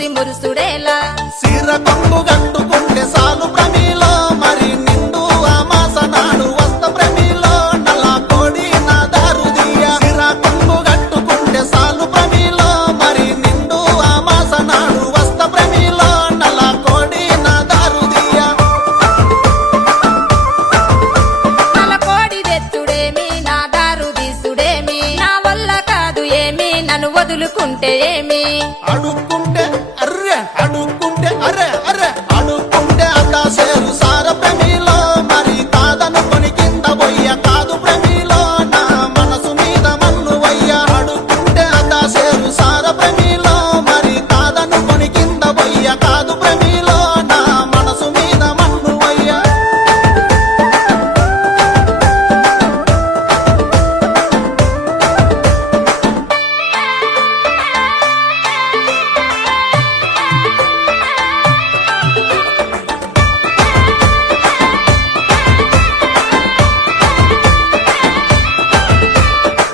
చూసి మురుసుడేలా సిర కొంగు గట్టుకుంటే సాలు ప్రమిలో మరి నిండు అమాస నాడు వస్త ప్రమిలో నల్ల కోడి నా దారుదియ సిర కొంగు గట్టుకుంటే సాలు ప్రమిలో మరి నిండు అమాస నాడు వస్త ప్రమిలో నల్ల కోడి నా దారుదియ నల్ల కోడి తెచ్చుడేమి నా దారు తీసుడేమి నా వల్ల కాదు ఏమి నన్ను వదులుకుంటే ఏమి అడుక్కుంటే అర్రె అడుక్కుంటే అర్రె అర్రె అడుక్కుంటే అడ్డా సేరు సార ప్రమిలో మరి కాదనుకొని కింద పోయ్య కాదు ప్రమిలో నా మనసు మీద మన్ను వయ్య అడుక్కుంటే అడ్డా సేరు సార ప్రమిలో మరి కాదనుకొని కింద పోయ్య కాదు ప్రమిలో నా మనసు మీద మన్ను వయ్య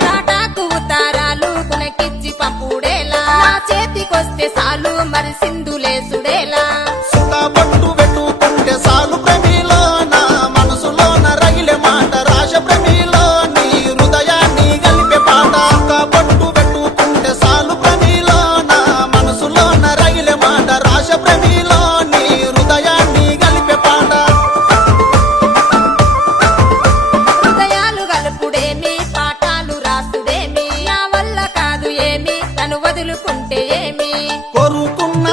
తాటాకు ఉతారాలు కునకిచ్చి పప్పుడేలా నా చేతికొస్తే సాలు మరి సింధులేసుడేలా సుతా పట్టు పెట్టుకుంటే సాలు ప్రమిలో నా మనసులోన రగిలే మాట రాశ ప్రమిలో నీ హృదయాన్ని గలిపే పాట సుతా పట్టు పెట్టుకుంటే సాలు ప్రమిలో నా మనసులోన రగిలే మాట రాశ ప్రమిలో నీ హృదయాన్ని గలిపే పాట హృదయాలు గలుపుడేమి పాఠాలు రాసుడేమి నా వల్ల కాదు ఏమి తను వదులుకుంటే ఏమి కోరుకున్న